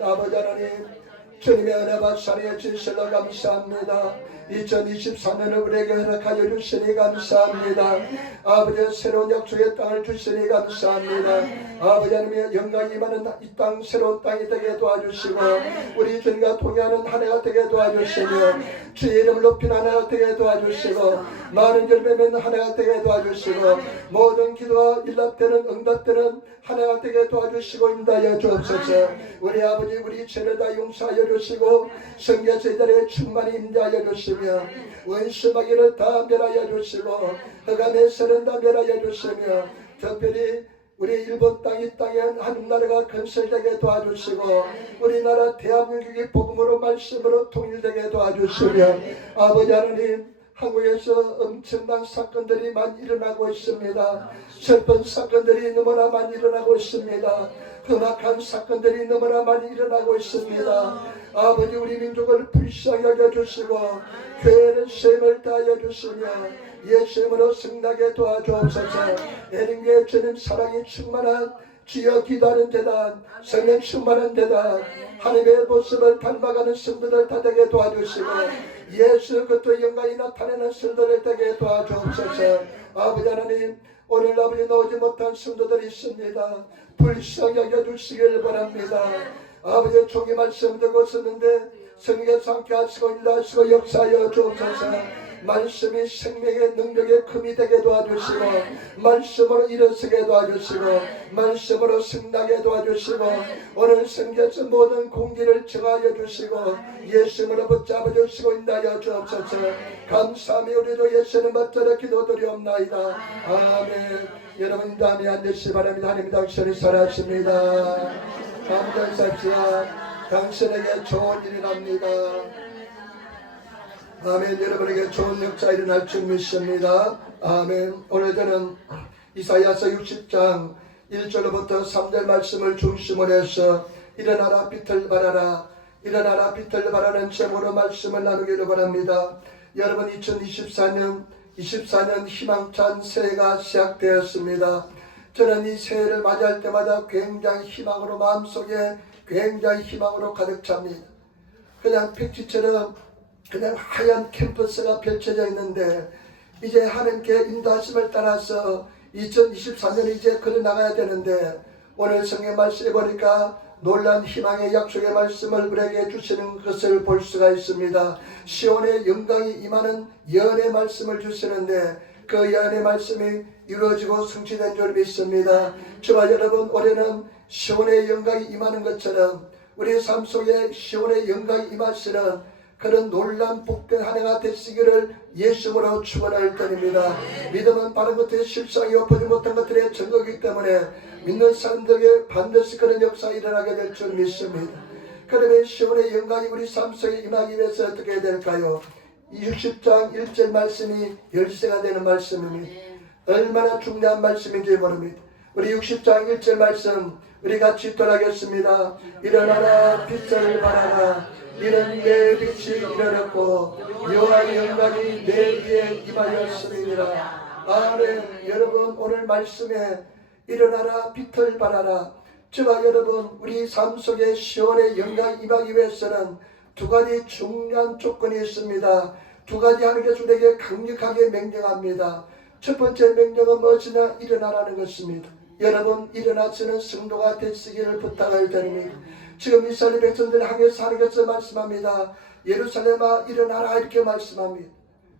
아버지 하나님, 주님의 은혜와 사랑의 진실로 감사합니다. 2024년을 우리에게 허락하여 주시니 감사합니다. 아버지, 새로운 약속의 땅을 주시니 감사합니다. 아버지 하나님의 영광이 임하는 이 땅, 새로운 땅이 되게 도와주시고 우리 주님과 동의하는 한 해가 되게 도와주시며 주의 이름을 높이는 한 해가 되게 도와주시고 많은 열매 맺는 한 해가 되게 도와주시고 모든 기도와 일납되는 응답되는 한 해가 되게 도와주시고 인도하여 주옵소서. 우리 아버지, 우리 죄를 다 용서하여 주시고 성결 제자리에 충만히 인도하여 주시며 원수마귀를 다 멸하여 주시고 흑암의 세는 다 멸하여 주시며 특별히 우리 일본 땅, 이 땅에 한국 나라가 건설되게 도와주시고 우리나라 대한민국이 복음으로 말씀으로 통일되게 도와주시며 아버지 하나님, 한국에서 엄청난 사건들이 많이 일어나고 있습니다. 슬픈 사건들이 너무나 많이 일어나고 있습니다. 험악한 사건들이 너무나 많이 일어나고 있습니다. 아버지, 우리 민족을 불쌍히 여겨주시고 교회는 셈을 다하여 주시며 예수님으로 승나게 도와주옵소서. 애린교회 주님 사랑이 충만한 주여 기도하는 대단, 성령 충만한 대단, 하나님의 모습을 닮아가는 성도들 다 되게 도와주시고 예수 그리스도의 영광이 나타내는 성도들 되게 도와주옵소서. 아버지 하나님, 오늘 아버지 나오지 못한 성도들이 있습니다. 불쌍히 여겨주시길 바랍니다. 아버지, 종이 말씀 듣고 있었는데 성령께서 함께 하시고 일하시고 역사하여 주옵소서. 말씀이 생명의 능력의 금이 되게 도와주시고 말씀으로 일어서게 도와주시고 말씀으로 승나게 도와주시고 오늘 성경에서 모든 공기를 정하여 주시고 예수님으로 붙잡아 주시고 인도하여 주옵소서. 감사하며 우리도 예수님 받들어 기도드리옵나이다. 아멘. 여러분 다음에 앉으시기 바랍니다. 하나님 당신을 사랑하십니다. 감사합시다. 당신에게 좋은 일이 납니다. 아멘. 여러분에게 좋은 역사 일어날 줄 믿습니다. 아멘. 오늘 저는 이사야서 60장 1절부터 3절 말씀을 중심으로 해서 일어나라 빛을 발하라, 일어나라 빛을 발하는 제목으로 말씀을 나누기를 바랍니다. 여러분, 2024년 희망찬 새해가 시작되었습니다. 저는 이 새해를 맞이할 때마다 굉장히 희망으로, 마음속에 굉장히 희망으로 가득 찹니다. 그냥 백지처럼 그냥 하얀 캠퍼스가 펼쳐져 있는데 이제 하나님께 인도하심을 따라서 2024년에 이제 걸어나가야 되는데 오늘 성경 말씀에 보니까 놀란 희망의 약속의 말씀을 우리에게 주시는 것을 볼 수가 있습니다. 시온의 영광이 임하는 예언의 말씀을 주시는데 그 예언의 말씀이 이루어지고 성취된 줄 믿습니다. 저와 여러분, 올해는 시온의 영광이 임하는 것처럼 우리 삶 속에 시온의 영광이 임하시는 그런 놀란 복된 한 해가 되시기를 예수님으로 축원할 때입니다. 믿음은 바른 것들의 실상이요 보지 못한 것들의 증거이기 때문에 믿는 사람들에게 반드시 그런 역사가 일어나게 될 줄 믿습니다. 그러면 시온의 영광이 우리 삶 속에 임하기 위해서 어떻게 해야 될까요? 60장 1절 말씀이 열쇠가 되는 말씀입니다. 얼마나 중요한 말씀인지 모릅니다. 우리 60장 1절 말씀 우리 같이 읽도록하겠습니다. 일어나라 빛을 발하라, 이는 내 빛이 이르렀고 여호와의 영광이 내 위에 임하였음이니라. 아멘. 여러분, 오늘 말씀에 일어나라 빛을 발하라, 저와 여러분 우리 삶 속에 시온의 영광이 임하기 위해서는 두 가지 중요한 조건이 있습니다. 두 가지 하나님께서 우리에게 강력하게 명령합니다. 첫 번째 명령은 무엇이냐? 일어나라는 것입니다. 여러분, 일어나시는 성도가 되시기를 부탁을 드립니다. 지금 이스라엘 백성들 향해서 하나님께서 말씀합니다. 예루살렘아 일어나라, 이렇게 말씀합니다.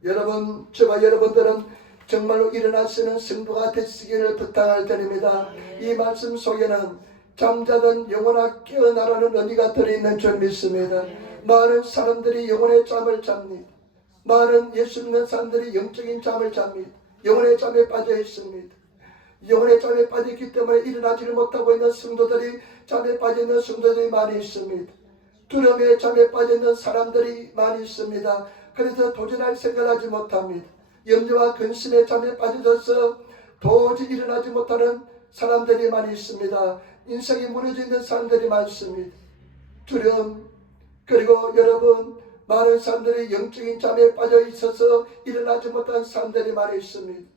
여러분, 저와 여러분들은 정말로 일어나시는 성도가 되시기를 부탁을 드립니다. 이 말씀 속에는 잠자던 영혼아 깨어나라는 의미가 들어있는 줄 믿습니다. 많은 사람들이 영혼의 잠을 잡니다. 많은 예수 믿는 사람들이 영적인 잠을 잡니다. 영혼의 잠에 빠져 있습니다. 영혼의 잠에 빠졌기 때문에 일어나지를 못하고 있는 성도들이, 잠에 빠져있는 성도들이 많이 있습니다. 두려움의 잠에 빠져있는 사람들이 많이 있습니다. 그래서 도전할 생각을 하지 못합니다. 염려와 근심의 잠에 빠져서 도저히 일어나지 못하는 사람들이 많이 있습니다. 인생이 무너져 있는 사람들이 많습니다. 두려움, 그리고 여러분, 많은 사람들이 영적인 잠에 빠져 있어서 일어나지 못한 사람들이 많이 있습니다.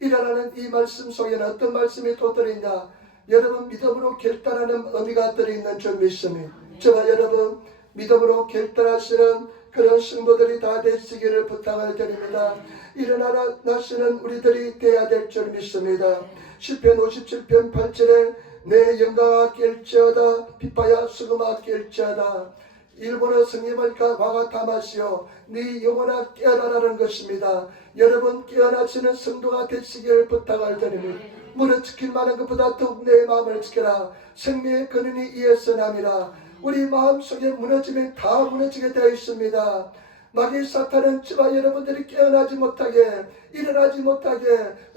일어나는 이 말씀 속에는 어떤 말씀이 또 들어있냐? 여러분, 믿음으로 결단하는 의미가 들어있는 줄 믿습니다. 저와 여러분 믿음으로 결단하시는 그런 성도들이 다 되시기를 부탁을 드립니다. 일어나라 나시는 우리들이 되어야 될 줄 믿습니다. 시편 57편 8절에 내 영광아 깰지어다 빛바야 수금아 깰지어다. 일본어 성경을까 와가 담았시오. 네 영혼아 깨어나라는 것입니다. 여러분 깨어나시는 성도가 되시기를 부탁을 드립니다. 무릇 지킬 만한 것보다 더욱 내 마음을 지켜라. 생명의 근원이 이에서 남이라. 우리 마음속에 무너지면 다 무너지게 되어 있습니다. 마귀 사탄은 저와 여러분들이 깨어나지 못하게 일어나지 못하게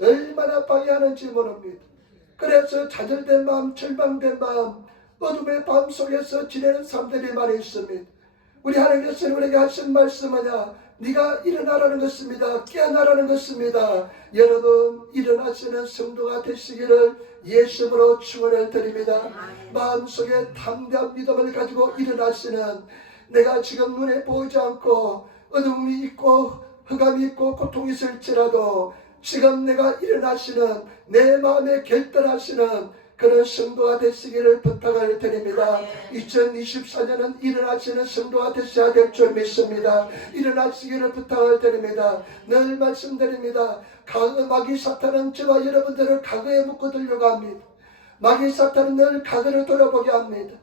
얼마나 방해하는지 모릅니다. 그래서 좌절된 마음 절망된 마음 어둠의 밤 속에서 지내는 사람들이 많이 있습니다. 우리 하나님께서 우리에게 하신 말씀은요 네가 일어나라는 것입니다. 깨어나라는 것입니다. 여러분 일어나시는 성도가 되시기를 예수님으로 축원을 드립니다. 마음속에 담대한 믿음을 가지고 일어나시는 내가 지금 눈에 보이지 않고 어둠이 있고 흑암이 있고 고통이 있을지라도 지금 내가 일어나시는 내 마음에 결단하시는 그런 성도가 되시기를 부탁을 드립니다. 2024년은 일어나시는 성도가 되셔야 될 줄 믿습니다. 일어나시기를 부탁을 드립니다. 늘 말씀드립니다. 마귀 사탄은 저와 여러분들을 과거에 묶어두려고 합니다. 마귀 사탄은 늘 과거를 돌아보게 합니다.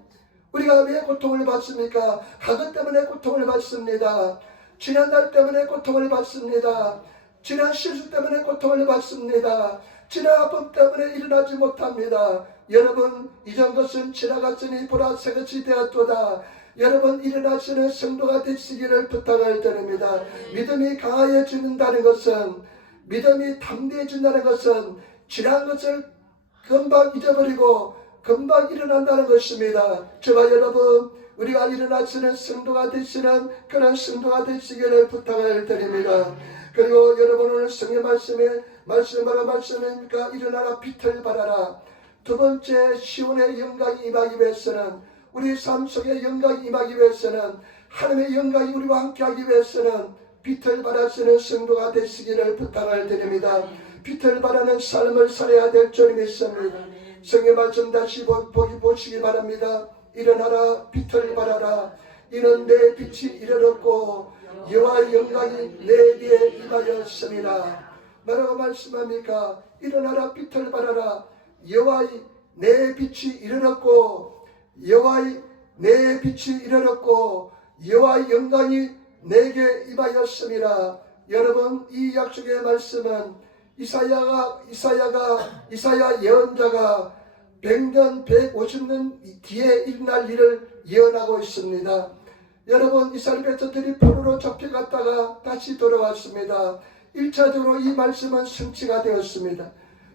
우리가 왜 고통을 받습니까? 과거 때문에 고통을 받습니다. 지난날 때문에 고통을 받습니다. 지난 실수 때문에 고통을 받습니다. 지난 아픔 때문에 일어나지 못합니다. 여러분 이전 것은 지나갔으니 보라 새것이 되었도다. 여러분 일어나시는 성도가 되시기를 부탁을 드립니다. 믿음이 강해진다는 것은 믿음이 담대해진다는 것은 지난 것을 금방 잊어버리고 금방 일어난다는 것입니다. 저와 여러분 우리가 일어나시는 성도가 되시는 그런 성도가 되시기를 부탁을 드립니다. 그리고 여러분 오늘 성경 말씀에 뭐라 말씀입니까? 일어나라 빛을 발하라. 두 번째 시온의 영광이 임하기 위해서는 우리 삶 속에 영광이 임하기 위해서는 하나님의 영광이 우리와 함께하기 위해서는 빛을 발하시는 성도가 되시기를 부탁을 드립니다. 빛을 발하는 삶을 살아야 될 줄 믿습니다. 성경 말씀 다시 보시기 바랍니다. 일어나라 빛을 발하라. 이는 내 빛이 이르렀고 여호와의 영광이 내 위에 임하였습니다. 뭐라고 말씀합니까? 일어나라 빛을 발하라. 여호와의 내 빛이 이르렀고 여호와의 내 빛이 이르렀고 여호와의 영광이 내게 임하였습니다. 여러분 이 약속의 말씀은 이사야 예언자가 100년 150년 뒤에 일어날 일을 예언하고 있습니다. 여러분 이스라엘 백성들이 포로로 잡혀갔다가 다시 돌아왔습니다. 1차적으로 이 말씀은 성취가 되었습니다.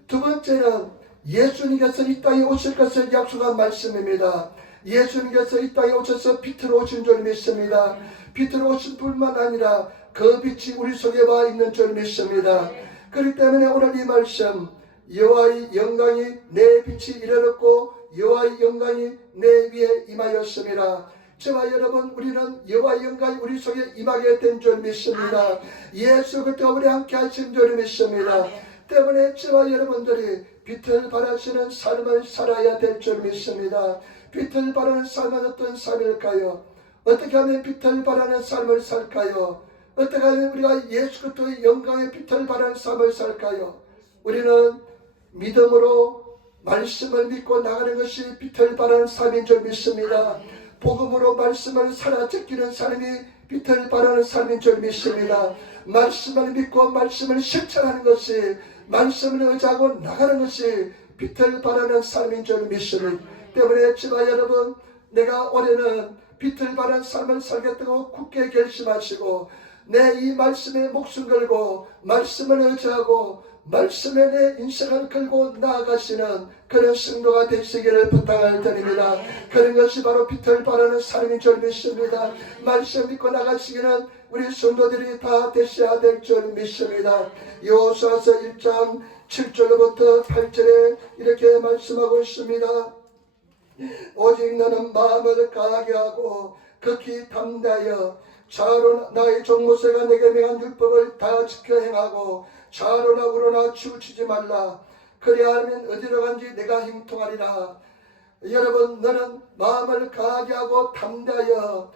두 번째는 예수님께서 이 땅에 오실 것을 약속한 말씀입니다. 예수님께서 이 땅에 오셔서 빛으로 오신 줄 믿습니다. 빛으로 오신 뿐만 아니라 그 빛이 우리 속에 와 있는 줄 믿습니다. 그렇기 때문에 오늘 이 말씀 여호와의 영광이 내 빛이 이르렀고 여호와의 영광이 내 위에 임하였습니다. 저와 여러분 우리는 여호와의 영광이 우리 속에 임하게 된 줄 믿습니다. 예수 그리스도 우리 함께 하신 줄 믿습니다. 때문에 저와 여러분들이 빛을 발하시는 삶을 살아야 될 줄 믿습니다. 빛을 발하는 삶은 어떤 삶일까요? 어떻게 하면 빛을 발하는 삶을 살까요? 어떻게 하면 우리가 예수 그리스도의 영광의 빛을 발하는 삶을 살까요? 우리는 믿음으로 말씀을 믿고 나가는 것이 빛을 발하는 삶인 줄 믿습니다. 복음으로 말씀을 살아 지키는 삶이 빛을 발하는 삶인 줄 믿습니다. 말씀을 믿고 말씀을 실천하는 것이 말씀을 의지하고 나가는 것이 빛을 발하는 삶인 줄 믿습니다. 때문에 저와 여러분 내가 올해는 빛을 발하는 삶을 살겠다고 굳게 결심하시고 내 이 말씀에 목숨 걸고 말씀을 의지하고 말씀에 내 인생을 걸고 나아가시는 그런 성도가 되시기를 부탁을 드립니다. 그런 것이 바로 빛을 발하는 삶인 줄 믿습니다. 말씀 믿고 나가시기는 우리 성도들이 다 되셔야 될 줄 믿습니다. 여호수아서 1장 7절부터 8절에 이렇게 말씀하고 있습니다. 오직 너는 마음을 강하게 하고 극히 담대하여 좌로나 나의 종 모세가 내게 명한 율법을 다 지켜 행하고 좌로나 우로나 치우치지 말라. 그리하면 어디로 간지 내가 형통하리라. 여러분, 너는 마음을 강하게 하고 담대하여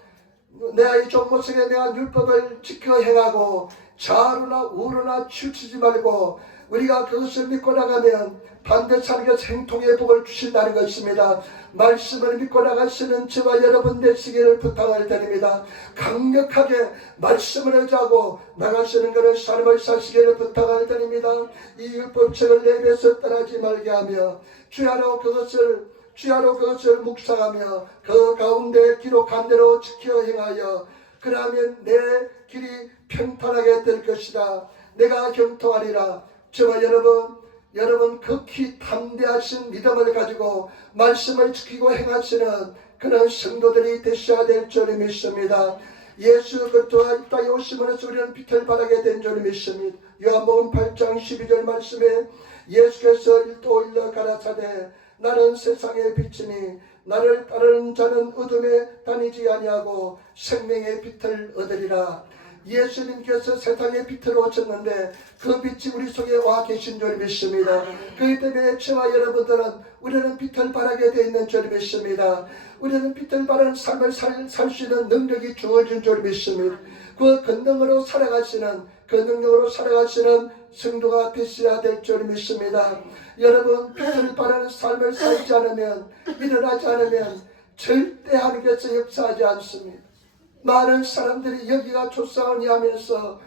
내 아이 종모성에 대한 율법을 지켜 행하고 좌우나 우로나 치우치지 말고 우리가 그것을 믿고 나가면 반드시 하나님께서 행통의 복을 주신다는 것입니다. 말씀을 믿고 나가시는 저와 여러분 되시기를 부탁을 드립니다. 강력하게 말씀을 의지하고 나가시는 그런 삶을 사시기를 부탁을 드립니다. 이 율법책을 내면서 떠나지 말게 하며 주야로 그것을 묵상하며 그 가운데 기록한 대로 지켜 행하여 그러면 내 길이 평탄하게 될 것이다. 내가 경통하리라. 저와 여러분 극히 담대하신 믿음을 가지고 말씀을 지키고 행하시는 그런 성도들이 되셔야 될 줄 믿습니다. 예수 그리스도가 이 땅에 오심으로 우리는 빛을 발하게 된 줄 믿습니다. 요한복음 8장 12절 말씀에 예수께서 일도 일러 가라사대 나는 세상의 빛이니 나를 따르는 자는 어둠에 다니지 아니하고 생명의 빛을 얻으리라. 예수님께서 세상의 빛으로 오셨는데 그 빛이 우리 속에 와 계신 줄 믿습니다. 그렇기 때문에 저와 여러분들은 우리는 빛을 발하게 되어 있는 줄 믿습니다. 우리는 빛을 발하는 삶을 살 수 있는 능력이 주어진 줄 믿습니다. 그 권능으로 살아가시는 그 능력으로 살아가시는 성도가 되셔야 될 줄 믿습니다. 여러분, 빛을 발하는 삶을 살지 않으면 일어나지 않으면 절대 하나님께서 역사하지 않습니다. 많은 사람들이 여기가 조상하니 하면서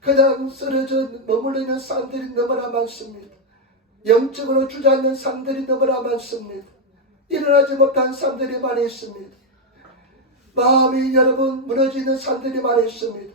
그냥 쓰러져 머물러 있는 사람들이 너무나 많습니다. 영적으로 주저앉는 사람들이 너무나 많습니다. 일어나지 못한 사람들이 많이 있습니다. 마음이 여러분 무너지는 사람들이 많이 있습니다.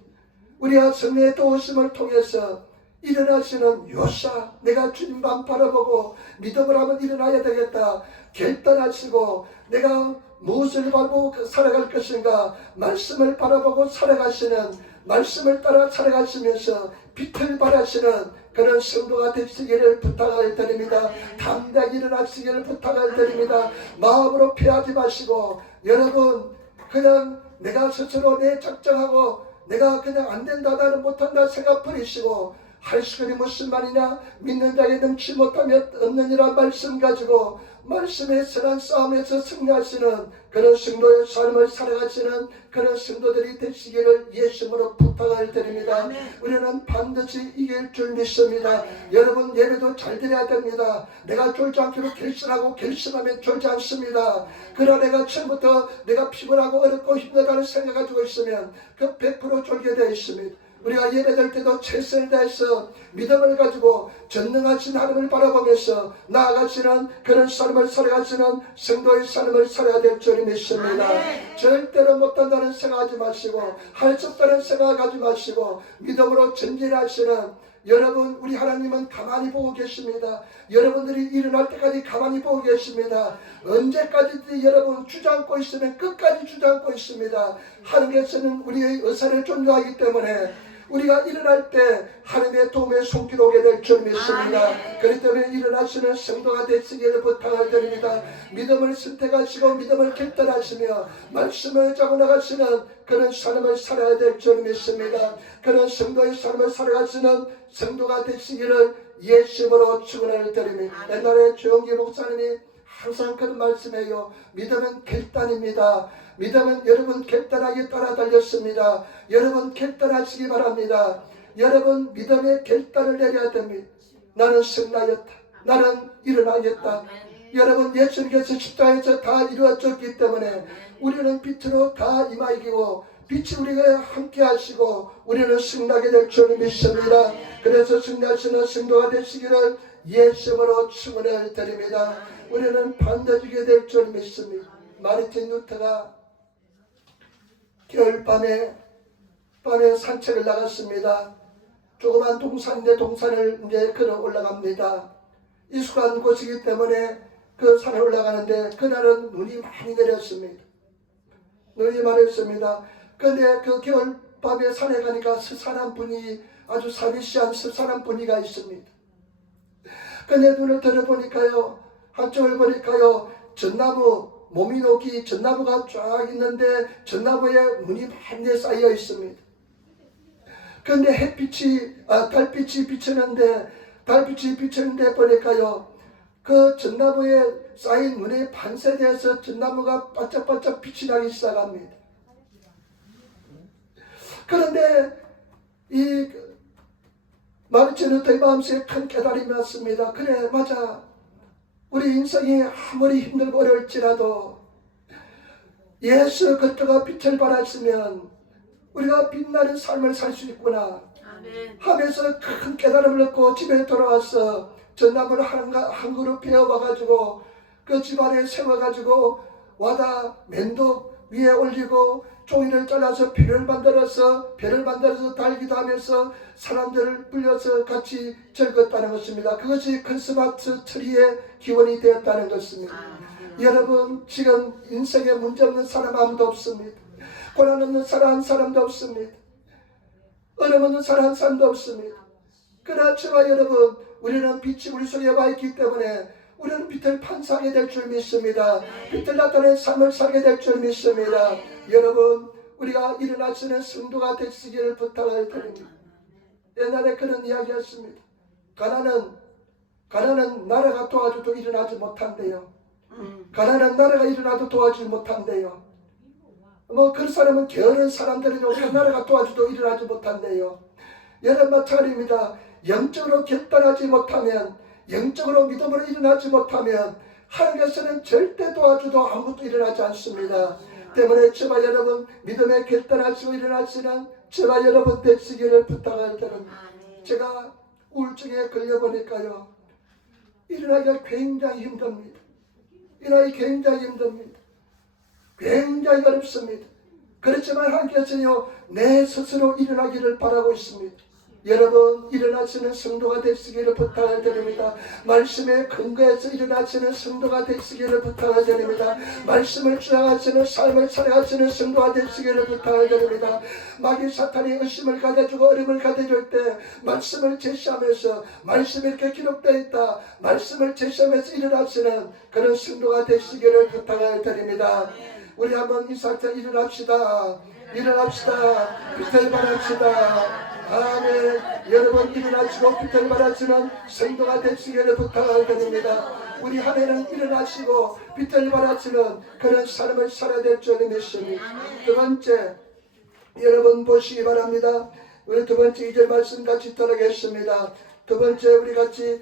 우리가 성령의 도우심을 통해서 일어나시는 요사 내가 주님만 바라보고 믿음을 하면 일어나야 되겠다 결단하시고 내가 무엇을 바라보고 살아갈 것인가 말씀을 바라보고 살아가시는 말씀을 따라 살아가시면서 빛을 발하시는 그런 성도가 되시기를 부탁을 드립니다. 담대하게 일어나시기를 부탁을 드립니다. 마음으로 피하지 마시고 여러분 그냥 내가 스스로 내 작정하고 내가 그냥 안 된다 나는 못한다 생각 버리시고 할 수건이 무슨 말이냐 믿는 자에게 능치 못하면 없느니라 말씀 가지고 말씀의 선한 싸움에서 승리하시는 그런 성도의 삶을 살아가시는 그런 성도들이 되시기를 예수님으로 부탁을 드립니다. 우리는 반드시 이길 줄 믿습니다. 여러분 예배도 잘 드려야 됩니다. 내가 졸지 않기로 결심하고 결심하면 졸지 않습니다. 그러나 내가 처음부터 내가 피곤하고 어렵고 힘들다는 생각 가지고 있으면 그 100% 졸게 되어 있습니다. 우리가 예배될 때도 최선을 다해서 믿음을 가지고 전능하신 하나님을 바라보면서 나아가시는 그런 삶을 살아가시는 성도의 삶을 살아야 될 줄 믿습니다. 절대로 못한다는 생각하지 마시고 할 수 없다는 생각하지 마시고 믿음으로 전진하시는 여러분 우리 하나님은 가만히 보고 계십니다. 여러분들이 일어날 때까지 가만히 보고 계십니다. 언제까지든지 여러분 주저앉고 있으면 끝까지 주저앉고 있습니다. 하나님께서는 우리의 의사를 존중하기 때문에 우리가 일어날 때 하나님의 도움에 손길 오게 될 줄 믿습니다. 그렇기 때문에 일어나시는 성도가 되시기를 부탁을 드립니다. 믿음을 선택하시고 믿음을 결단하시며 말씀을 잡고 나가시는 그런 삶을 살아야 될 줄 믿습니다. 그런 성도의 삶을 살아가시는 성도가 되시기를 예수님으로 축원을 드립니다. 옛날에 조영기 목사님이 항상 그런 말씀해요. 믿음은 결단입니다. 믿음은 여러분 결단하게 따라 달렸습니다. 여러분 결단하시기 바랍니다. 여러분 믿음의 결단을 내려야 됩니다. 나는 승리하였다. 나는 일어나겠다. 여러분 예수님께서 십자가에서 다 이루어졌기 때문에 우리는 빛으로 다 임하이고 빛이 우리가 함께 하시고 우리는 승리하게 될 줄 믿습니다. 그래서 승리하시는 성도가 되시기를 예수님으로 축원을 드립니다. 우리는 반드시 될 줄 믿습니다. 마르틴 루터가 겨울밤에 산책을 나갔습니다. 조그만 동산인데 동산을 이제 걸어 올라갑니다. 익숙한 곳이기 때문에 그 산에 올라가는데 그날은 눈이 많이 내렸습니다. 눈이 많았습니다. 그런데 그 겨울밤에 산에 가니까 스산한 분이 아주 사비시한 스산한 분이가 있습니다. 그런데 눈을 들어보니까요 한쪽을 보니까요 전나무 몸이 녹이 전나무가 쫙 있는데 전나무에 문이 많이 쌓여 있습니다. 그런데 달빛이 비치는데 보니까요 그 전나무에 쌓인 눈에 반사되어서 전나무가 반짝반짝 빛이 나기 시작합니다. 그런데 이 마르틴 루터의 마음속에 큰 깨달음이 왔습니다. 그래, 맞아. 우리 인생이 아무리 힘들고 어려울지라도 예수 그리스도가 빛을 발하시면 우리가 빛나는 삶을 살 수 있구나 하면서 큰 깨달음을 얻고 집에 돌아와서 전나무를 한 그룹 베어와가지고 그 집안에 세워가지고 와다 맨도 위에 올리고 종이를 잘라서 배를 만들어서 달기도 하면서 사람들을 불려서 같이 즐겼다는 것입니다. 그것이 크리스마스 트리의 기원이 되었다는 것입니다. 여러분, 지금 인생에 문제없는 사람 아무도 없습니다. 고난 없는 사람 한 사람도 없습니다. 어려움 없는 사람 한 사람도 없습니다. 그렇지만 여러분, 우리는 빛이 우리 속에 와 있기 때문에 우리는 빛을 판사하게 될 줄 믿습니다. 빛을 나타내는 삶을 살게 될 줄 믿습니다. 여러분, 우리가 일어나시는 성도가 되시기를 부탁을 드립니다. 옛날에 그런 이야기였습니다. 가난은 나라가 도와줘도 일어나지 못한대요. 가난한 나라가 일어나도 도와주지 못한대요. 그런 사람은 게으른 사람들이 나라가 도와줘도 일어나지 못한대요. 여러분, 마찬가지입니다. 영적으로 결단하지 못하면, 영적으로 믿음으로 일어나지 못하면 하나님께서는 절대 도와줘도 아무것도 일어나지 않습니다. 때문에 제발 여러분, 믿음에 결단하시고 일어나시는 제발 여러분 되시기를 부탁을 드립니다. 제가 우울증에 걸려보니까요, 일어나기가 굉장히 힘듭니다. 일어나기 굉장히 힘듭니다. 굉장히 어렵습니다. 그렇지만 하나님께서는요, 내 스스로 일어나기를 바라고 있습니다. 여러분, 일어나시는 성도가 되시기를 부탁을 드립니다. 말씀에 근거해서 일어나시는 성도가 되시기를 부탁을 드립니다. 말씀을 주장하시는 삶을 살아가시는 성도가 되시기를 부탁을 드립니다. 마귀 사탄이 의심을 가져주고 어려움을 가져줄 때 말씀을 제시하면서 말씀이 이렇게 기록되어 있다, 말씀을 제시하면서 일어나시는 그런 성도가 되시기를 부탁을 드립니다. 우리 한번 인사할 일어납시다. 일어납시다. 빛을 발합시다. 아멘. 여러분, 일어나시고 빛을 발하시는 성도가 되시기를 부탁을 드립니다. 우리 한 해는 일어나시고 빛을 발하시는 그런 삶을 살아야 될 줄 믿습니다. 두 번째, 여러분 보시기 바랍니다. 우리 두 번째 2절 말씀 같이 따라가겠습니다. 두 번째, 우리 같이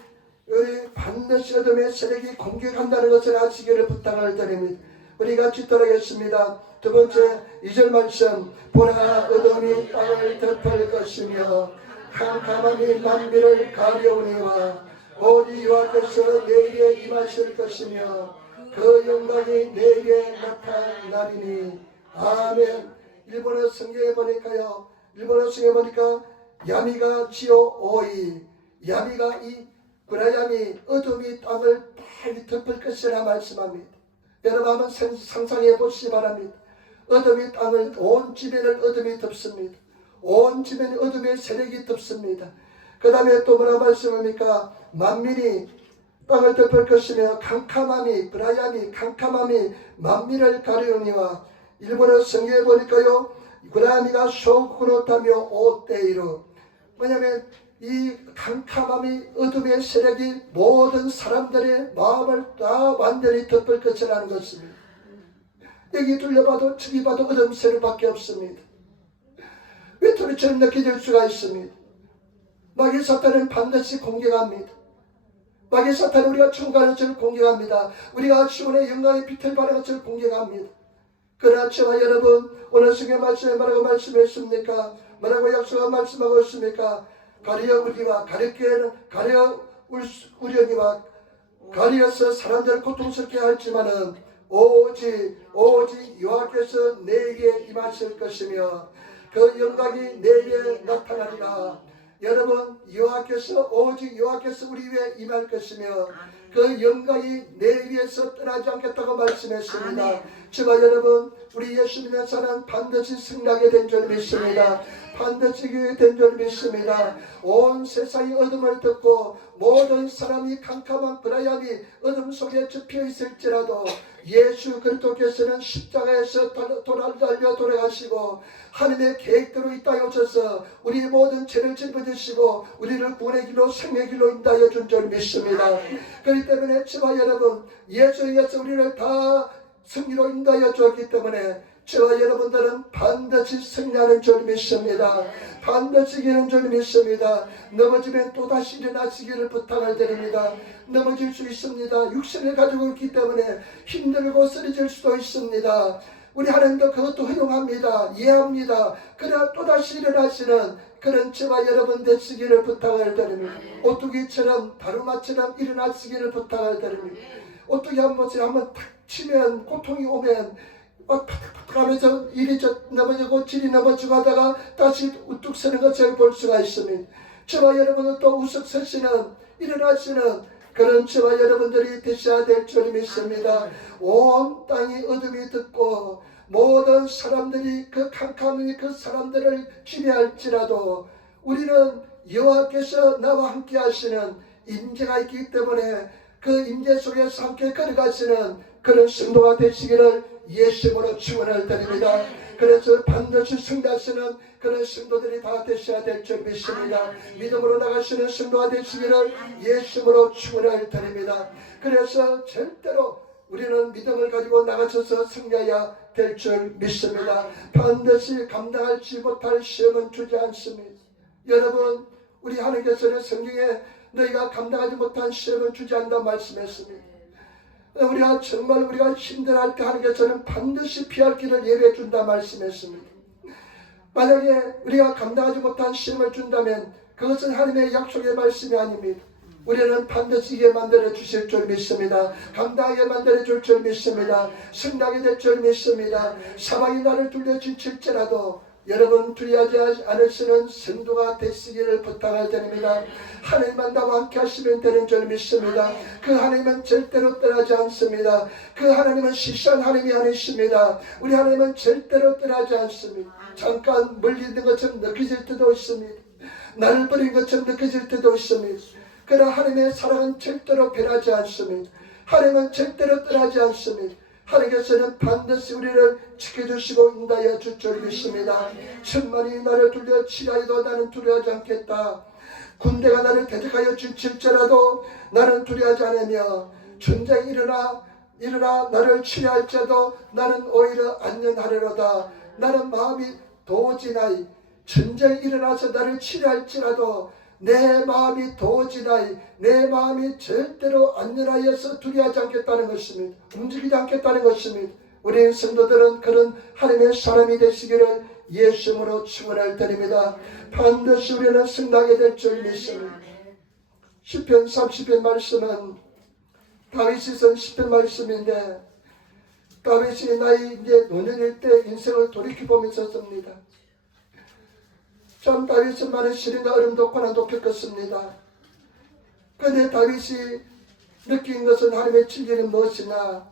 반드시 어둠의 세력이 공격한다는 것을 아시기를 부탁을 드립니다. 우리 같이 따라가겠습니다. 두 번째 2절 말씀, 보라 어둠이 땅을 덮을 것이며 캄캄함이 만민을 가려우니와 오직 여호와께서 내게 임하실 것이며 그 영광이 내게 나타나리니. 아멘. 일본어 성경에 보니까요, 야미가 지오 오이, 야미가 이 브라야미 어둠이 땅을 다 덮을 것이라 말씀합니다. 여러분 한번 상상해 보시기 바랍니다. 어둠이 땅을, 온 지면을 어둠이 덮습니다. 온 지면이 어둠의 세력이 덮습니다. 그 다음에 또 뭐라 말씀합니까? 만민이 땅을 덮을 것이며 캄캄함이, 브라야미 캄캄함이 만민을 가려우니와. 일본어 성경에 보니까요, 브라야미가 쇼쿠노타며 오테이루, 뭐냐면 이 캄캄함이, 어둠의 세력이 모든 사람들의 마음을 다 완전히 덮을 것이라는 것입니다. 여기 둘러봐도 저기 봐도 어둠 세력밖에 없습니다. 외톨이처럼 느껴질 수가 있습니다. 마귀 사탄은 반드시 공격합니다. 마귀 사탄은 우리가 천국하는 것을 공격합니다. 우리가 시온의 영광의 빛을 발하는 것을 공격합니다. 그러나 저와 여러분, 오늘 성경 말씀에 뭐라고 말씀했습니까? 뭐라고 약속하고 말씀하고 있습니까? 가려 우리와 가려 우려니와 가려서 사람들을 고통스럽게 할지만은 오직 여호와께서 내게 임하실 것이며 그 영광이 내게 나타나리라. 여러분, 오직 여호와께서 우리 위에 임할 것이며 그 영광이 내 위에서 떠나지 않겠다고 말씀했습니다. 저와 여러분, 우리 예수 믿는 사람 반드시 승리하게 된 줄 믿습니다. 반드시 된 줄 믿습니다. 온 세상이 어둠을 덮고 모든 사람이 캄캄한 브라야미 어둠 속에 접혀 있을지라도 예수 그리스도께서는 십자가에서 달려 돌아가시고 하나님의 계획대로 이 땅에 오셔서 우리 모든 죄를 짊어지시고 우리를 구원의 길로 생명의 길로 인도하여 준 줄 믿습니다. 그래서 그렇기 때문에 저와 여러분 예수에 의해서 우리를 다 승리로 인도하여 주었기 때문에 저와 여러분들은 반드시 승리하는 줄 믿습니다. 반드시 이기는 줄 믿습니다. 넘어지면 또다시 일어나시기를 부탁을 드립니다. 넘어질 수 있습니다. 육신을 가지고 있기 때문에 힘들고 쓰러질 수도 있습니다. 우리 하나님도 그것도 허용합니다. 이해합니다. 그러나 또다시 일어나시는 그런 저와 여러분 되시기를 부탁을 드립니다. 오뚜기처럼 다루마처럼 일어나시기를 부탁을 드립니다. 오뚜기 한번 탁 치면 고통이 오면 팍팍팍 하면서 이리 넘어지고 저리 넘어지고 하다가 다시 우뚝 서는 것을 볼 수가 있습니다. 저와 여러분은 또 우석 서시는 일어나시는 그런 저와 여러분들이 되셔야 될 줄 믿습니다. 온 땅이 어둠이 듣고 모든 사람들이 그 캄캄히 그 사람들을 지배할지라도 우리는 여호와께서 나와 함께 하시는 임재가 있기 때문에 그 임재 속에서 함께 걸어가시는 그런 성도가 되시기를 예수님으로 축원을 드립니다. 그래서 반드시 승리하시는 그런 성도들이 다 되셔야 될 줄 믿습니다. 믿음으로 나가시는 성도가 되시기를 예수님으로 축원을 드립니다. 그래서 절대로 우리는 믿음을 가지고 나가셔서 승리해야 될 줄 믿습니다. 반드시 감당하지 못할 시험은 주지 않습니다. 여러분, 우리 하나님께서는 성경에 너희가 감당하지 못한 시험은 주지 않는다 말씀했습니다. 우리가 정말 우리가 힘들어할 때 하나님께서는 반드시 피할 길을 예배해 준다 말씀했습니다. 만약에 우리가 감당하지 못한 시험을 준다면 그것은 하나님의 약속의 말씀이 아닙니다. 우리는 반드시 이게 만들어 주실 줄 믿습니다. 감당하게 만들어 줄 줄 믿습니다. 승리하게 될 줄 믿습니다. 사방이 나를 둘러진칠지라도 여러분 두려워하지 않으시는 성도가 되시기를 부탁을 드립니다. 하나님만 나와 함께 하시면 되는 줄 믿습니다. 그 하나님은 절대로 떠나지 않습니다. 그 하나님은 시시한 하나님이 아니십니다. 우리 하나님은 절대로 떠나지 않습니다. 잠깐 멀리 있는 것처럼 느껴질 때도 있습니다. 나를 버린 것처럼 느껴질 때도 있습니다. 그러나 하나님의 사랑은 절대로 변하지 않습니다. 하나님은 절대로 떠나지 않습니다. 하나님께서는 반드시 우리를 지켜주시고 인도하여 줄 줄 믿습니다. 천만이 나를 둘러 치하여도 나는 두려워하지 않겠다. 군대가 나를 대적하여 칠지라도 나는 두려워하지 않으며 전쟁이 일어나 나를 치려할지라도 나는 오히려 안전하리로다. 나는 마음이 도지나이 전쟁이 일어나서 나를 치려할지라도 내 마음이 도지나이 내 마음이 절대로 안전하여서 두려워하지 않겠다는 것입니다. 움직이지 않겠다는 것입니다. 우리 성도들은 그런 하나님의 사람이 되시기를 예수님으로 축원을 드립니다. 반드시 우리는 승리하게 될 줄 믿습니다. 시편 30편 말씀은 다윗이 쓴 시편 말씀인데 다윗이 나이 이제 노년일 때 인생을 돌이켜보면서 씁니다. 참 다윗은 많은 시련과 어려움도 고난도 겪었습니다. 그런데 다윗이 느낀 것은 하나님의 진리는 무엇이냐.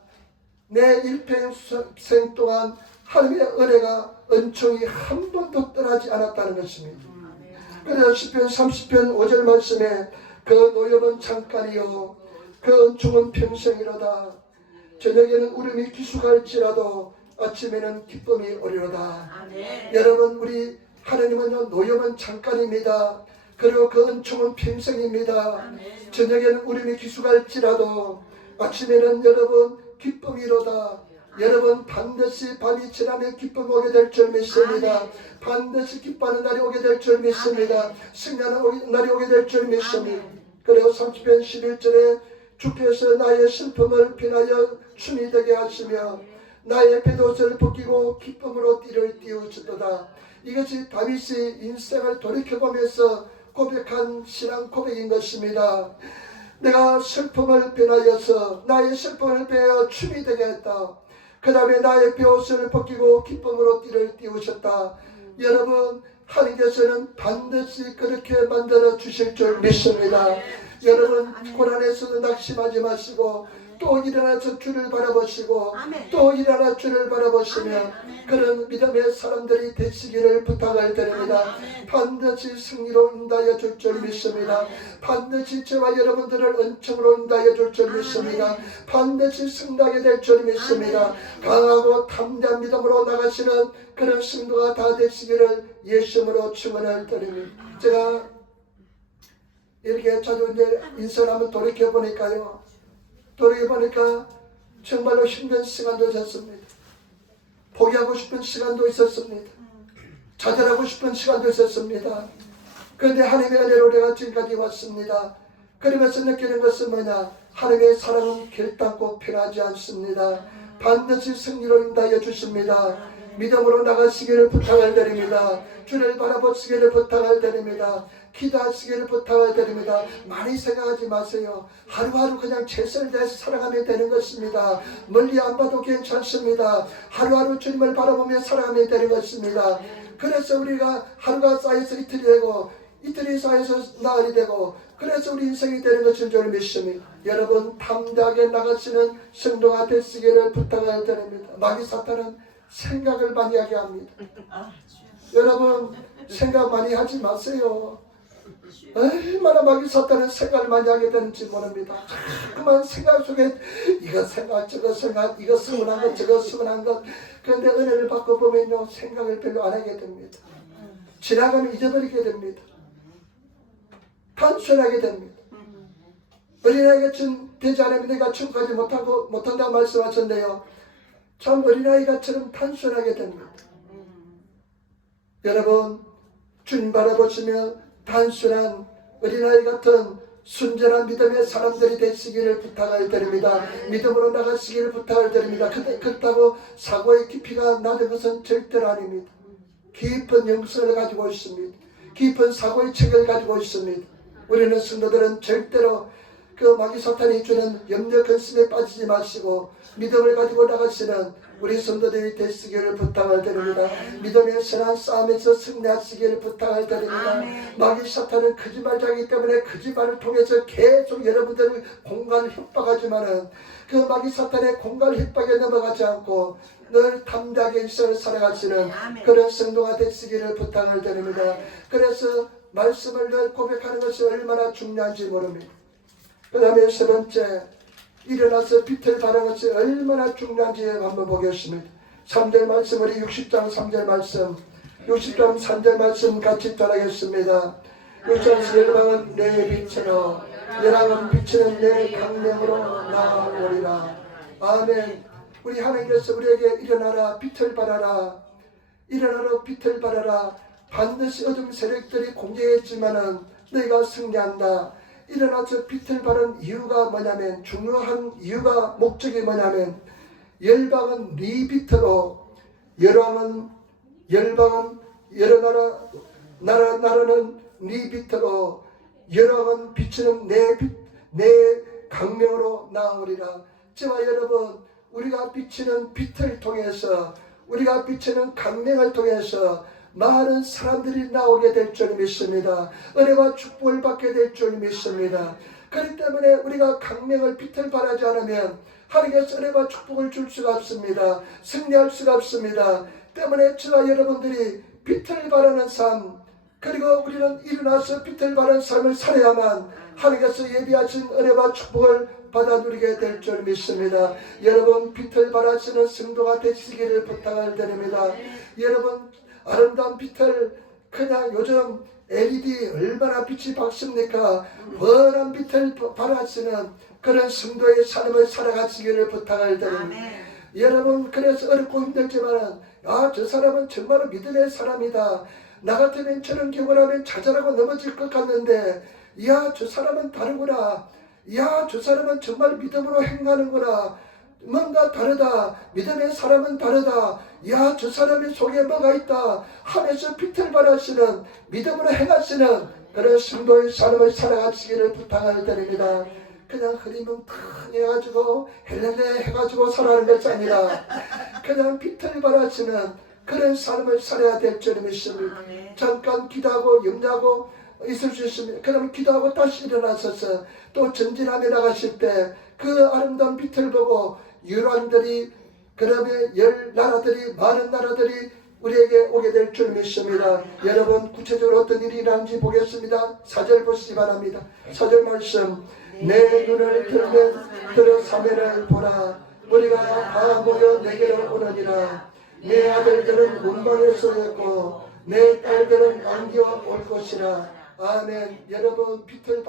내 일평생 동안 하나님의 은혜가 은총이 한 번도 떠나지 않았다는 것입니다. 그래서 시편 30편 5절 말씀에 그 노염은 잠깐이요 그 은총은 평생이로다. 저녁에는 울음이 기숙할지라도 아침에는 기쁨이 오리로다. 여러분 우리 하나님은요 노염은 잠깐입니다. 그리고 그 은총은 평생입니다. 저녁에는 울음이 기숙할지라도 아침에는 여러분 기쁨이로다. 여러분 반드시 밤이 지나면 기쁨이 오게 될 줄 믿습니다. 반드시 기뻐하는 날이 오게 될 줄 믿습니다. 승리하는 날이 오게 될 줄 믿습니다. 그리고 30편 11절에 주께서 나의 슬픔을 비나여 춤이 되게 하시며 나의 뱃옷을 벗기고 기쁨으로 띠를 띄우시도다. 이것이 다윗이 인생을 돌이켜보면서 고백한 신앙 고백인 것입니다. 내가 슬픔을 변하여서 나의 슬픔을 베어 춤이 되게 했다. 그 다음에 나의 뱃옷을 벗기고 기쁨으로 띠를 띄우셨다. 여러분 하나님께서는 반드시 그렇게 만들어 주실 줄 믿습니다. 여러분 고난에서도 낙심하지 마시고 또 일어나서 주를 바라보시고 또 일어나 주를 바라보시며 그런 믿음의 사람들이 되시기를 부탁을 드립니다. 반드시 승리로 인도하여 줄 줄 믿습니다. 반드시 저와 여러분들을 은총으로 인도하여 줄 줄 믿습니다. 반드시 승리하게 될 줄 믿습니다. 강하고 담대한 믿음으로 나가시는 그런 승도가 다 되시기를 예수님으로 축원을 드립니다. 제가 이렇게 자주 이제 인생을 한번 돌이켜 보니까요. 돌아보니까 정말로 힘든 시간도 있었습니다. 포기하고 싶은 시간도 있었습니다. 좌절하고 싶은 시간도 있었습니다. 그런데 하나님의 은혜로 내가 지금까지 왔습니다. 그러면서 느끼는 것은 뭐냐? 하나님의 사랑은 결단코 변하지 않습니다. 반드시 승리로 인도하여 주십니다. 믿음으로 나가시기를 부탁을 드립니다. 주를 바라보시기를 부탁을 드립니다. 기도하시기를 부탁을 드립니다. 많이 생각하지 마세요. 하루하루 그냥 최선을 다해서 살아가면 되는 것입니다. 멀리 안 봐도 괜찮습니다. 하루하루 주님을 바라보며 살아가면 되는 것입니다. 그래서 우리가 하루가 쌓여서 이틀이 되고 이틀이 쌓여서 나흘이 되고 그래서 우리 인생이 되는 것인 줄 믿습니다. 여러분 담대하게 나가시는 성도가 되시기를 부탁을 드립니다. 마귀 사탄은 생각을 많이 하게 합니다. 여러분 생각 많이 하지 마세요. 얼마나 마귀 사탄은 생각을 많이 하게 되는지 모릅니다. 그만 생각 속에 이거 생각 저거 생각 이거 서운한 것 저거 서운한 것. 그런데 은혜를 받고 보면요 생각을 별로 안 하게 됩니다. 지나가면 잊어버리게 됩니다. 단순하게 됩니다. 어린아이같이 되지 않으면 내가 천국까지 못한다고 말씀하셨는데요. 참 어린아이가처럼 단순하게 됩니다. 여러분 주님 바라보시며 단순한 어린아이 같은 순전한 믿음의 사람들이 되시기를 부탁을 드립니다. 믿음으로 나가시기를 부탁을 드립니다. 그렇다고 사고의 깊이가 낮은 것은 절대로 아닙니다. 깊은 영성을 가지고 있습니다. 깊은 사고의 책을 가지고 있습니다. 우리는 성도들은 절대로 그 마귀 사탄이 주는 염려 근심에 빠지지 마시고 믿음을 가지고 나가시는 우리 성도들이 되시기를 부탁을 드립니다. 믿음의 선한 싸움에서 승리하시기를 부탁을 드립니다. 마귀 사탄은 거짓말자이기 때문에 거짓말을 통해서 계속 여러분들을 공갈 협박하지만은 그 마귀 사탄의 공갈 협박에 넘어가지 않고 늘 담대하게 인생을 살아가시는 그런 성도가 되시기를 부탁을 드립니다. 그래서 말씀을 늘 고백하는 것이 얼마나 중요한지 모릅니다. 그 다음에 세 번째 일어나서 빛을 발하는 것이 얼마나 중요한지 한번 보겠습니다. 3절 말씀 우리 60장 3절 말씀 60장 3절 말씀 같이 따라하겠습니다. 60장 열방은 내 빛으로 열방은 비치는 내 강령으로 나아오리라. 아멘. 우리 하나님께서 우리에게 일어나라 빛을 발하라 일어나라 빛을 발하라. 반드시 어둠 세력들이 공격했지만은 너희가 승리한다. 일어나서 빛을 발한 이유가 뭐냐면 중요한 이유가 목적이 뭐냐면 열방은 네 빛으로 열방은 여러 나라는 네 빛으로 열방은 비치는 내 강명으로 나오리라. 저와 여러분 우리가 비치는 빛을 통해서 우리가 비치는 강명을 통해서 많은 사람들이 나오게 될 줄 믿습니다. 은혜와 축복을 받게 될 줄 믿습니다. 그렇기 때문에 우리가 강명을 빛을 발하지 않으면 하나님께서 은혜와 축복을 줄 수가 없습니다. 승리할 수가 없습니다. 때문에 저와 여러분들이 빛을 발하는 삶 그리고 우리는 일어나서 빛을 발하는 삶을 살아야만 하나님께서 예비하신 은혜와 축복을 받아 누리게 될 줄 믿습니다. 여러분 빛을 발하시는 성도가 되시기를 부탁을 드립니다. 여러분 아름다운 빛을 그냥 요즘 LED 얼마나 빛이 밝습니까? 환한 빛을 발하시는 그런 성도의 삶을 살아가시기를 부탁을 드립니다. 여러분 그래서 어렵고 힘들지만 저 사람은 정말 믿음의 사람이다. 나 같으면 저런 경우를 하면 좌절하고 넘어질 것 같는데 저 사람은 다르구나. 저 사람은 정말 믿음으로 행하는구나. 뭔가 다르다. 믿음의 사람은 다르다. 저 사람의 속에 뭐가 있다 하면서 빛을 발하시는 믿음으로 행하시는 그런 성도의 삶을 살아가시기를 부탁을 드립니다. 그냥 흐리멍텅 해가지고 헬렐레 해가지고 살아가는 것이 아니라 그냥 빛을 발하시는 그런 삶을 살아야 될 줄 믿습니다. 잠깐 기도하고 염려하고 있을 수 있습니다. 그러면 기도하고 다시 일어나셔서 또 전진하며 나가실 때 그 아름다운 빛을 보고 유란들이 그러면 많은 나라들이 우리에게 오게 될 줄 믿습니다. 여러분 구체적으로 어떤 일이 일어나는지 보겠습니다. 4절 보시기 바랍니다. 4절 말씀 내 눈을 들면 들어 사면을 보라. 우리가 다 모여 내게로 오느니라. 내 아들들은 문방에서 있고 내 딸들은 안기와 올 것이라. 아멘. 여러분 빛을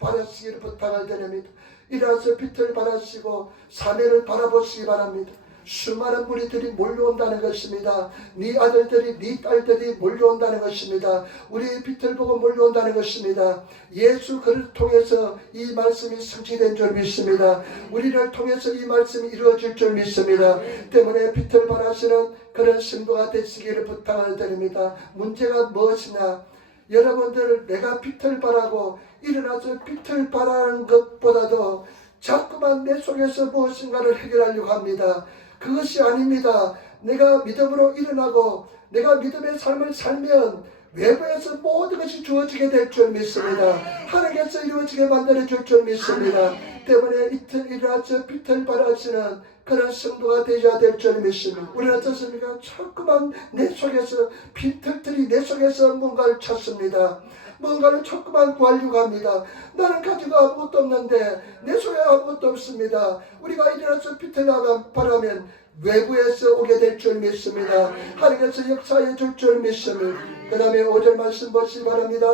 바라시기를 부탁을 드립니다. 일어나서 빛을 발하시고 사면을 바라보시기 바랍니다. 수많은 무리들이 몰려온다는 것입니다. 네 아들들이 네 딸들이 몰려온다는 것입니다. 우리의 빛을 보고 몰려온다는 것입니다. 예수 그를 통해서 이 말씀이 성취된 줄 믿습니다. 우리를 통해서 이 말씀이 이루어질 줄 믿습니다. 때문에 빛을 발하시는 그런 성도가 되시기를 부탁을 드립니다. 문제가 무엇이냐? 여러분들 내가 빛을 발하고 일어나서 빛을 발하는 것보다도 자꾸만 내 속에서 무엇인가를 해결하려고 합니다. 그것이 아닙니다. 내가 믿음으로 일어나고 내가 믿음의 삶을 살면 외부에서 모든 것이 주어지게 될 줄 믿습니다. 하나님께서 이루어지게 만들어 줄 줄 믿습니다. 때문에 이틀 일어나서 빛을 발하시는 그런 성도가 되어야 될 줄 믿습니다. 우리는 어떻습니까? 자꾸만 내 속에서 빛들이 내 속에서 뭔가를 찾습니다. 뭔가를 자꾸만 구하려고 합니다. 나는 가지고 아무것도 없는데 내 속에 아무것도 없습니다. 우리가 일어나서 빛을 바라면 외부에서 오게 될 줄 믿습니다. 하나님께서 역사해 줄 줄 믿습니다. 그 다음에 5절 말씀 보시기 바랍니다.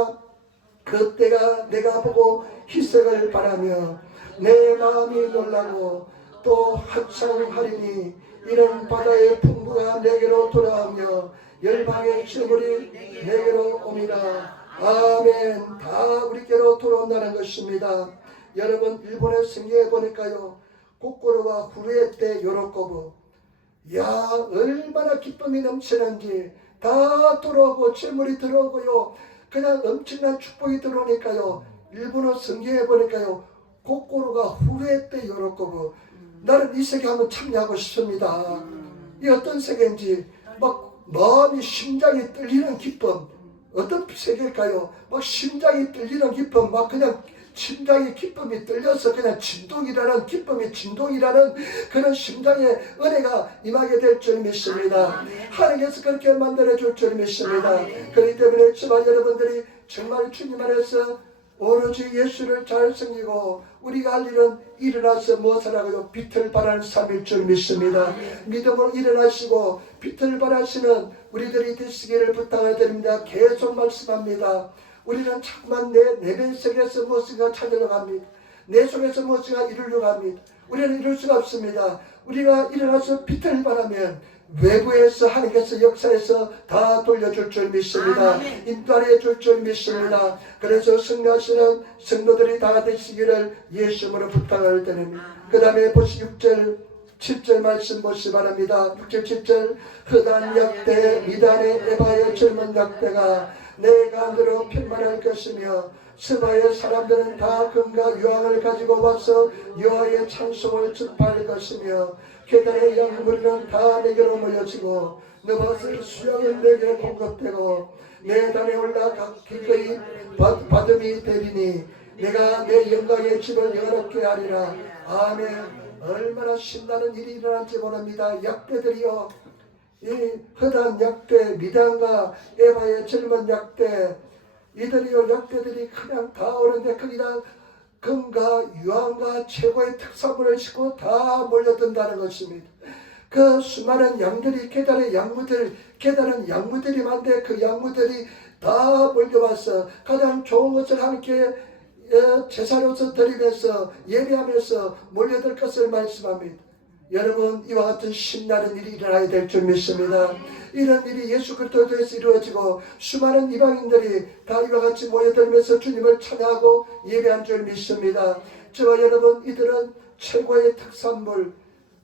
그때가 내가 보고 희색을 바라며 내 마음이 놀라고 또 한창하리니 이런 바다의 풍부가 내게로 돌아오며 열방의 재물이 내게로 옵니다. 아멘. 다 우리께로 돌아온다는 것입니다. 여러분 일본의 성경에 보니까요, 코코로와 후루에 때 요로코부, 야 얼마나 기쁨이 넘치는지 다 들어오고 재물이 들어오고요, 그냥 엄청난 축복이 들어오니까요, 일본어 성경에 보니까요, 코코로가 후루에 때 요로코부, 나는 이 세계 한번 참여하고 싶습니다. 이 어떤 세계인지 막 마음이 심장이 떨리는 기쁨, 어떤 세계일까요? 막 심장이 떨리는 기쁨, 막 그냥 심장의 기쁨이 떨려서 그냥 진동이라는 기쁨이 진동이라는 그런 심장의 은혜가 임하게 될 줄 믿습니다. 하나님께서 그렇게 만들어 줄 줄 믿습니다. 그렇기 때문에 저와 여러분들이 정말 주님 안에서 오로지 예수를 잘 섬기고 우리가 할 일은 일어나서 무엇을 하고요? 빛을 발하는 삶일 줄 믿습니다. 믿음으로 일어나시고 빛을 발하시는 우리들이 되시기를 부탁을 드립니다. 계속 말씀합니다. 우리는 자꾸만 내 내면 속에서 무엇인가 찾으려고 합니다. 내 속에서 무엇인가 이루려고 합니다. 우리는 이룰 수가 없습니다. 우리가 일어나서 빛을 발하면 외부에서 하나님께서 역사에서 다 돌려줄 줄 믿습니다. 인도하여 줄 줄 믿습니다. 그래서 승리하시는 성도들이 다 되시기를 예수님으로 부탁을 드립니다. 그 다음에 보시 6절 7절 말씀 보시기 바랍니다. 6절 7절 허단 약대 미단의 에바의 젊은 약대가 내 가운데로 편만할 것이며 스바의 사람들은 다 금과 유황을 가지고 와서 여호와의 찬송을 전파할 것이며 계단의 양무리는 다 내게로 모여지고 너밭의 수양은 내게 공급되고 내 단에 올라 기꺼이 받음이 되리니 내가 내 영광의 집을 영원롭게 하리라. 아멘. 얼마나 신나는 일이 일어날지 모릅니다. 약대들이요, 이 허단 약대 미단과 에바의 젊은 약대, 이들이요 약대들이 그냥 다 오는데 거기다 금과 유황과 최고의 특산물을 싣고 다 몰려든다는 것입니다. 그 수많은 양들이 계단의 양무들, 계단은 양무들이 많은데 그 양무들이 다 몰려와서 가장 좋은 것을 함께 제사로서 드리면서 예배하면서 몰려들 것을 말씀합니다. 여러분 이와 같은 신나는 일이 일어나야 될 줄 믿습니다. 이런 일이 예수 그리스도에서 이루어지고 수많은 이방인들이 다 이와 같이 모여들면서 주님을 찬양하고 예배한 줄 믿습니다. 저와 여러분 이들은 최고의 특산물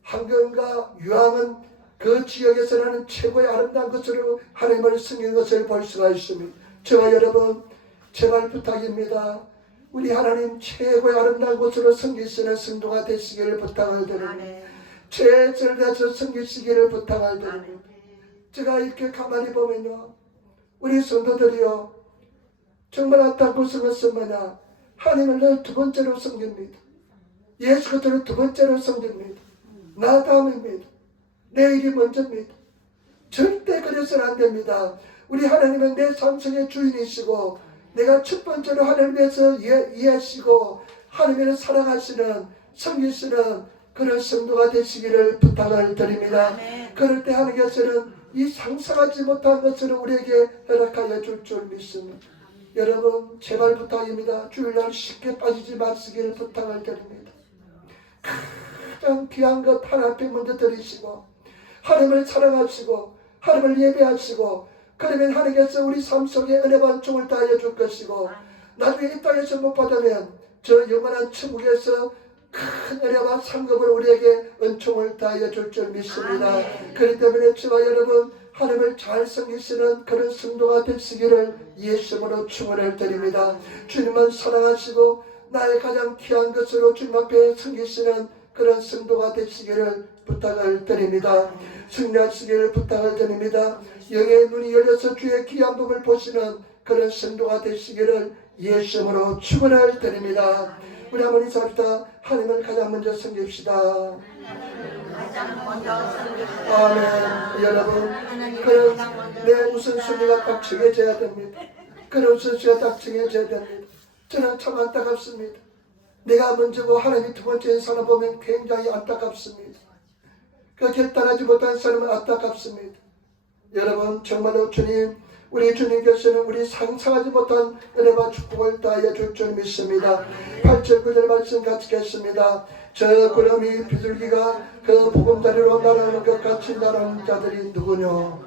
황금과 유황은 그 지역에서 나는 최고의 아름다운 것으로 하나님을 섬긴 것을 볼 수가 있습니다. 저와 여러분 제발 부탁입니다. 우리 하나님 최고의 아름다운 곳으로 섬기시는 성도가 되시기를 부탁을 드립니다. 최선을 다해서 섬기시기를 부탁을 드립니다. 제가 이렇게 가만히 보면요, 우리 성도들이요 정말 안타까운 것은 뭐냐, 하나님을 늘 두 번째로 섬깁니다. 예수 그리스도를 두 번째로 섬깁니다. 나 다음입니다. 내 일이 먼저입니다. 절대 그래서는 안 됩니다. 우리 하나님은 내 삶 속의 주인이시고 내가 첫 번째로 하나님을 위해서 이해하시고 하나님을 사랑하시는 섬기시는 그런 성도가 되시기를 부탁을 드립니다. 그럴 때 하나님께서는 이 상상하지 못한 것을 우리에게 허락하여 줄 줄 믿습니다. 여러분 제발 부탁입니다. 주일날 쉽게 빠지지 마시기를 부탁을 드립니다. 가장 귀한 것 하나님께 먼저 드리시고 하나님을 사랑하시고 하나님을 예배하시고 그러면 하나님께서 우리 삶 속에 은혜와 은총을 다하여 줄 것이고 나중에 이 땅에서 못 받으면 저 영원한 천국에서 큰 은혜와 상급을 우리에게 은총을 다하여 줄 줄 믿습니다. 그렇기 때문에 저와 여러분 하나님을 잘 섬기시는 그런 성도가 되시기를 예수님으로 축원을 드립니다. 주님만 사랑하시고 나의 가장 귀한 것으로 주님 앞에 섬기시는 그런 성도가 되시기를 부탁을 드립니다. 승리하시기를 부탁을 드립니다. 영의 눈이 열려서 주의 귀한 법을 보시는 그런 성도가 되시기를 예수님으로 축원을 드립니다. 우리 한번 인사합시다. 하나님을 가장 먼저 섬깁시다. 아멘. 여러분 그런 내 우선순위가 딱 정해져야 됩니다. 그런 우선순위가 딱 정해져야 됩니다. 저는 참 안타깝습니다. 내가 먼저고 하나님이 두 번째인 사람 보면 굉장히 안타깝습니다. 그 결단하지 못한 사람은 안타깝습니다. 여러분 정말로 주님 우리 주님께서는 우리 상상하지 못한 은혜와 축복을 다하여 줄 줄 믿습니다. 8절 9절 말씀 같이 읽겠습니다. 저 구름이 비둘기가 그 보금자리로 날아오는 것 같이 날아오는 자들이 누구뇨?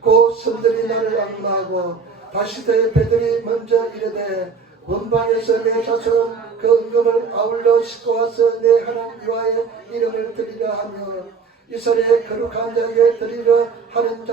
곧 선들이 나를 악마하고 다시대 배들이 먼저 이르되 원방에서 내 자손 그 은금을 아울러 싣고 와서 내 하나님 여호와의 이름을 드리려 하며 이스라엘의 거룩한 자에게 드리려 하는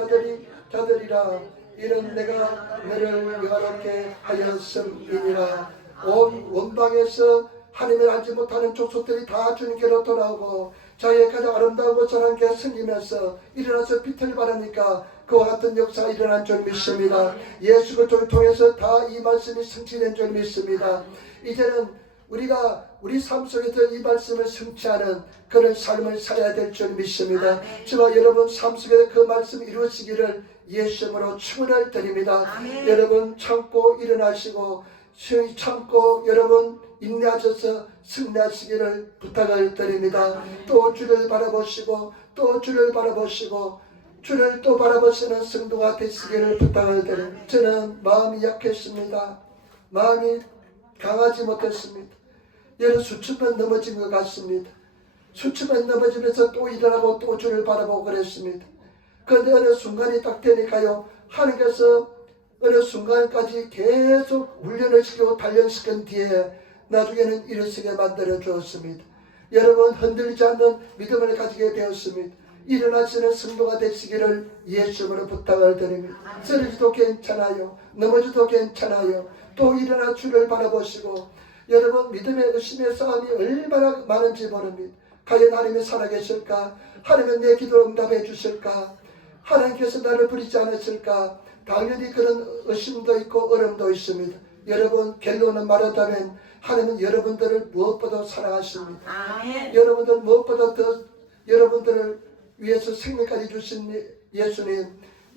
자들이라 이는 내가 너를 여호와께 하였음이니라. 온 원방에서 하나님을 알지 못하는 족속들이 다 주님께로 돌아오고 자기의 가장 아름다운 사람께 섬기면서 일어나서 빛을 발하니까 그와 같은 역사가 일어난 줄 믿습니다. 예수 그리스도를 통해서 다 이 말씀이 성취된 줄 믿습니다. 이제는 우리가 우리 삶 속에서 이 말씀을 성취하는 그런 삶을 살아야 될 줄 믿습니다. 저와 여러분 삶 속에 그 말씀이 이루어지기를 예수님으로 축원을 드립니다. 여러분 참고 일어나시고 참고 여러분 인내하셔서 승리하시기를 부탁을 드립니다. 또 주를 바라보시고 또 주를 바라보시고 주를 또 바라보시는 성도가 되시기를 부탁을 드립니다. 저는 마음이 약했습니다. 마음이 강하지 못했습니다. 여러 수천 번 넘어진 것 같습니다. 수천 번 넘어지면서 또 일어나고 또 주를 바라보고 그랬습니다. 그런데 어느 순간이 딱 되니까요 하나님께서 어느 순간까지 계속 훈련을 시키고 단련시킨 뒤에 나중에는 일어서게 만들어 주었습니다. 여러분 흔들리지 않는 믿음을 가지게 되었습니다. 일어나시는 성도가 되시기를 예수님으로 부탁을 드립니다. 쓰러지도 괜찮아요. 넘어져도 괜찮아요. 또 일어나 주를 바라보시고 여러분 믿음의 의심의 싸움이 얼마나 많은지 모릅니다. 과연 하나님이 살아계실까? 하나님은 내 기도를 응답해 주실까? 하나님께서 나를 버리지 않으실까? 당연히 그런 의심도 있고 어려움도 있습니다. 여러분 결론은 말하자면 하나님은 여러분들을 무엇보다 사랑하십니다. 여러분들 무엇보다 더 여러분들을 위해서 생명까지 주신 예수님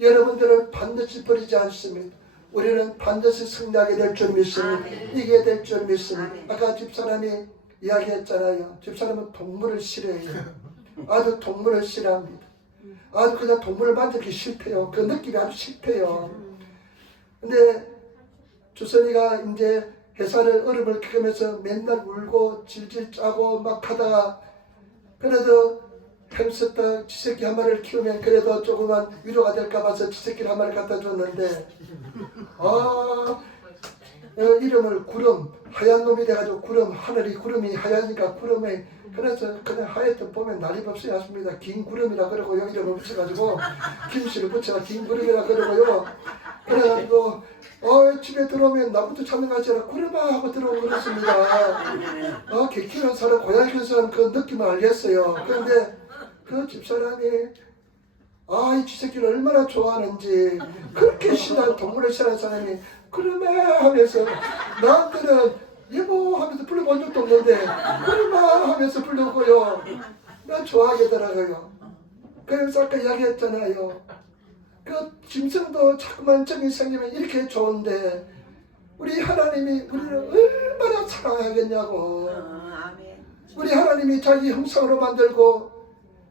여러분들을 반드시 버리지 않습니다. 우리는 반드시 승리하게 될 줄 믿습니다. 이게 될 줄 믿습니다. 아까 집사람이 이야기했잖아요. 집사람은 동물을 싫어해요. 아주 동물을 싫어합니다. 아주 그냥 동물을 만들기 싫대요. 그 느낌이 아주 싫대요. 근데 주선이가 이제 회사를 얼음을 겪으면서 맨날 울고 질질 짜고 막 하다가 그래도 햄스터 쥐새끼 한 마리를 키우면 그래도 조그만 위로가 될까 봐서 쥐새끼를 한 마리 갖다 줬는데 이름을 구름 하얀 놈이 돼가지고 구름 하늘이 구름이 하얀니까 구름에 그래서 그냥 하여튼 보면 날이 없이 왔습니다. 긴 구름이라 그러고요. 이름을 붙여가지고 김씨를 붙여가 긴 구름이라 그러고요. 그래가지고 집에 들어오면 나부터 찾는가지 않아 구름아 하고 들어오고 그렇습니다. 개 키우는 사람 고양이 키우는 사람 그 느낌을 알겠어요. 그런데 그 집사람이 이 쥐새끼를 얼마나 좋아하는지 그렇게 싫어하는 동물을 싫어하는 사람이 그러면 하면서 나한테는 여보 하면서 불러본 적도 없는데 그러면 하면서 불러고요. 난 좋아하겠더라고요. 그래서 아까 이야기했잖아요. 그 짐승도 자꾸만 정이 생기면 이렇게 좋은데 우리 하나님이 우리를 얼마나 사랑하겠냐고. 우리 하나님이 자기 형상으로 만들고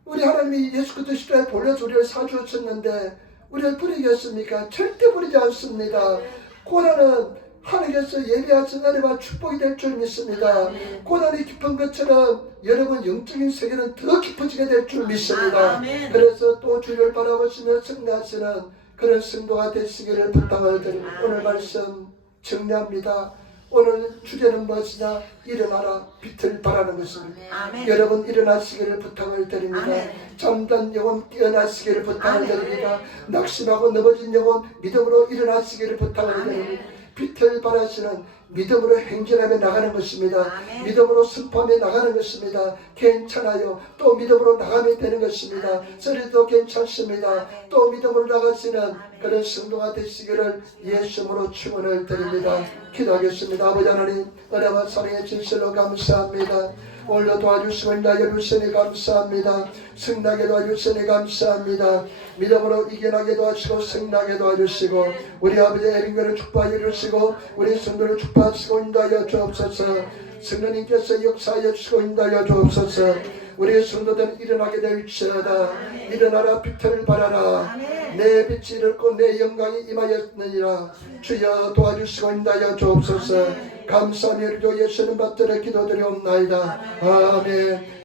우리 하나님이 예수 그리스도 십자가에 돌려서 우리를 사주셨는데 우리를 버리겠습니까? 절대 버리지 않습니다. 고난은 하나님께서 예배하신 은혜와 축복이 될 줄 믿습니다. 아멘. 고난이 깊은 것처럼 여러분 영적인 세계는 더 깊어지게 될 줄 믿습니다. 아멘. 그래서 또 주를 바라보시며 승리하시는 그런 승도가 되시기를 부탁을 드립니다. 오늘 말씀 정리합니다. 오늘 주제는 무엇이냐? 일어나라 빛을 발하는 것입니다. 아멘. 여러분 일어나시기를 부탁을 드립니다. 아멘. 잠든 영혼 깨어나시기를 부탁을 아멘. 드립니다. 낙심하고 넘어진 영혼 믿음으로 일어나시기를 부탁을 아멘. 드립니다. 빛을 발하시는 믿음으로 행진하며 나가는 것입니다. 아멘. 믿음으로 선포하며 나가는 것입니다. 괜찮아요. 또 믿음으로 나가면 되는 것입니다. 아멘. 소리도 괜찮습니다. 아멘. 또 믿음으로 나가시는 아멘. 그런 성도가 되시기를 예수님으로 축원을 드립니다. 아멘. 기도하겠습니다. 아버지 하나님 은혜와 사랑의 진실로 감사합니다. 오늘도 도와주시고 인도하여 주시니 감사합니다. 승나게 도와주시니 감사합니다. 믿음으로 이겨나게 도와주시고 승나게 도와주시고 우리 아버지 에린교를 축복하여 주시고 우리 성도를 축복하시고 인도하여 주옵소서. 성령님께서 역사하여 주시고 인도하여 주옵소서. 우리 성도들은 일어나게 될지어다. 일어나라 빛을 발하라. 내 빛이 이르고 내 영광이 임하였느니라. 주여 도와주시고 인도하여 주옵소서. 감사하며 예수님 받들어 기도드리옵나이다. 아멘.